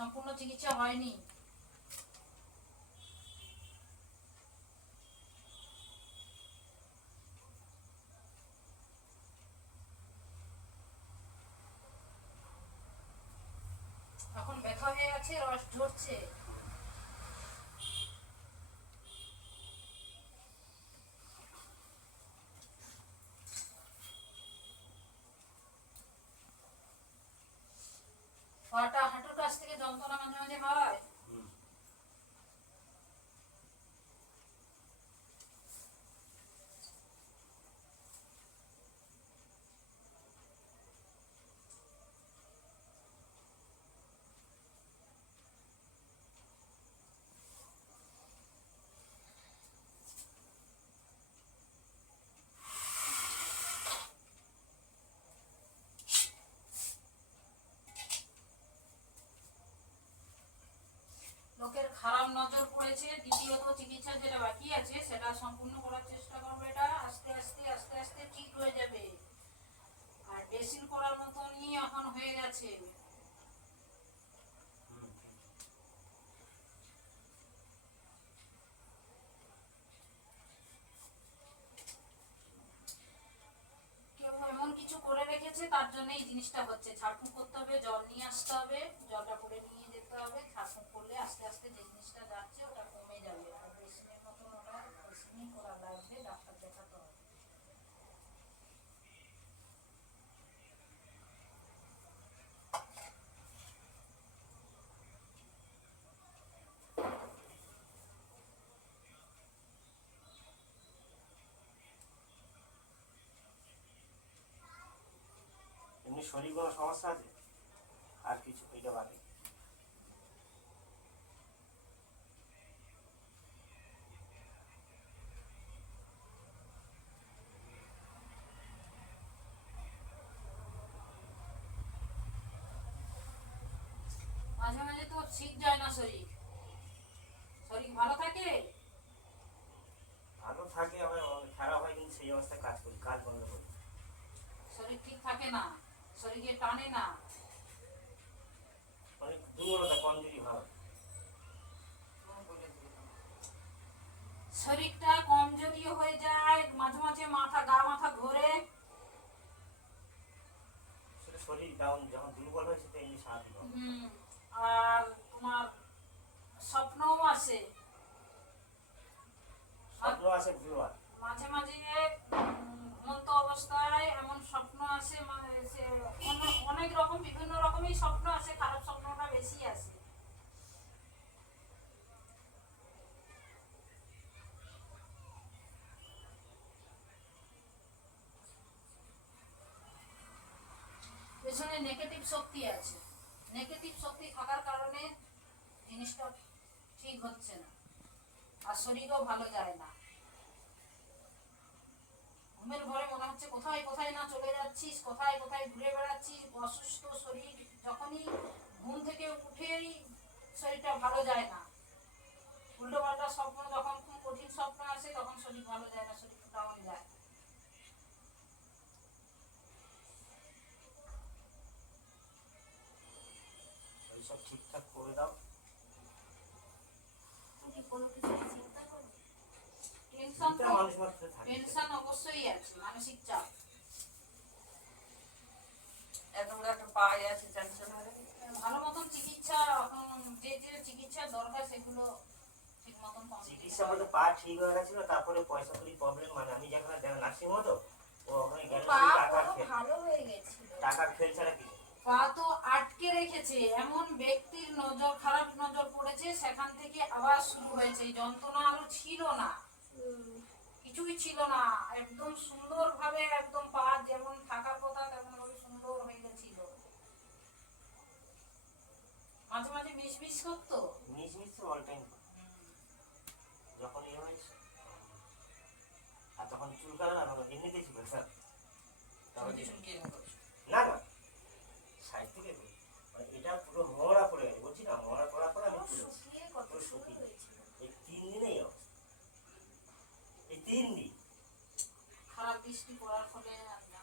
সম্পূর্ণ চিকিৎসা হয়নি। এখন ব্যথা হয়ে গেছে রস ঝরছে। পাটা থেকে যন্ত্রণা মাঝে মাঝে হয়। লোকের খারাপ নজর পড়েছে, দ্বিতীয়ত চিকিৎসা যেটা বাকি আছে, সেটা সম্পূর্ণ করার চেষ্টা করবে এটা। আস্তে আস্তে আস্তে আস্তে ঠিক হয়ে যাবে। আর ড্রেসিং করার মতনই এখন হয়ে গেছে। কিছু করে রেখেছে, তার জন্য এই জিনিসটা হচ্ছে। ঝাড়ফুঁক করতে হবে, জল নিয়ে আসতে হবে, জলটা করে নিয়ে যেতে হবে, ঝাড়ফুঁক করলে আস্তে আস্তে যে জিনিসটা যাচ্ছে ওটা কমে যাবে আর ড্রেসিংয়ের মতন ওটা ড্রেসিংই করা লাগবে ডাক্তার দেখাতে হবে এমনি শরীর কোনো সমস্যা আছে? আর কিছু এটা বাদে। মাঝে মাঝে তো ঠিক যায় না শরীর। শরীর ভালো থাকে? ভালো থাকে আবার খারাপ হয় কিন্তু সেই অবস্থায় কাজ করি কাজ বন্ধ করি। শরীর ঠিক থাকে না? শরীরে টানে না। অনেক দুর্বলতা কমজোরি ভাব শরীরটা কমজোরি হয়ে যায় মাঝে মাঝে মাথা গা মাথা ঘোরে। শরীর ডাউন যখন দুর্বল হয়েছে তো এমনি স্বাভাবিক হবে। আর তোমার স্বপ্নও আসে। স্বপ্ন আছে দুর্বল। মাঝে মাঝে ঘুমন্ত অবস্থায় এমন স্বপ্ন আসে মানে অনেক- রকম, বিভিন্ন স্বপ্ন আসে খারাপ স্বপ্নটা বেশি আসে পেছনে নেগেটিভ শক্তি আছে। নেগেটিভ শক্তি থাকার কারণে জিনিসটা ঠিক হচ্ছে না, আর শরীরও ভালো যায় না। ঘুমের ঘরে মনে হচ্ছে কোথায় কোথায় না চলে যাচ্ছিস কোথায় কোথায় ঘুরে বেড়াচ্ছিস অসুস্থ শরীর যখনই ঘুম থেকে উঠেই শরীরটা ভালো যায় না। উল্টো পাল্টা স্বপ্ন যখন খুব কঠিন স্বপ্ন আসে তখন শরীর ভালো যায় না শরীর ডাউন যায়। এইসব ঠিকঠাক করে দাও। কোনো কিছু টেনশন টেনশন অবশ্যই আছে মানসিক চাপ। এত বড় একটা পাওয়া যাচ্ছে টেনশন ভালো মতন চিকিৎসা যে যে চিকিৎসার দরকার সেগুলো ঠিক মতন চিকিৎসা বলতে পা ঠিক হয়ে গেছিল তারপরে পয়সা করি প্রবলেম মানে আমি যেখানে নার্সিং হতো ও ওখানে গেলে পা শুধু টাকার পুরো খেল ভালো হয়ে গেছিল। টাকার খেল ছাড়া কিছু পা তো আটকে রেখেছে এমন ব্যক্তির নজর খারাপ নজর পড়েছে সেখান থেকে আবার শুরু হয়েছে। যন্ত্রণা আরও ছিল না। কিছুই ছিল না। একদম সুন্দর ভাবে একদম পা যেমন থাকার কথা তেমন ভাবে সুন্দর হয়ে গেছিল। মাঝে মাঝে মিস মিস করতো? মিস মিস অল টাইম যখন ইয়ে হয়েছে। আর তখন চুল কালো না এমনিতেই ছিল স্যার তখন চুলকি 后面那个比较，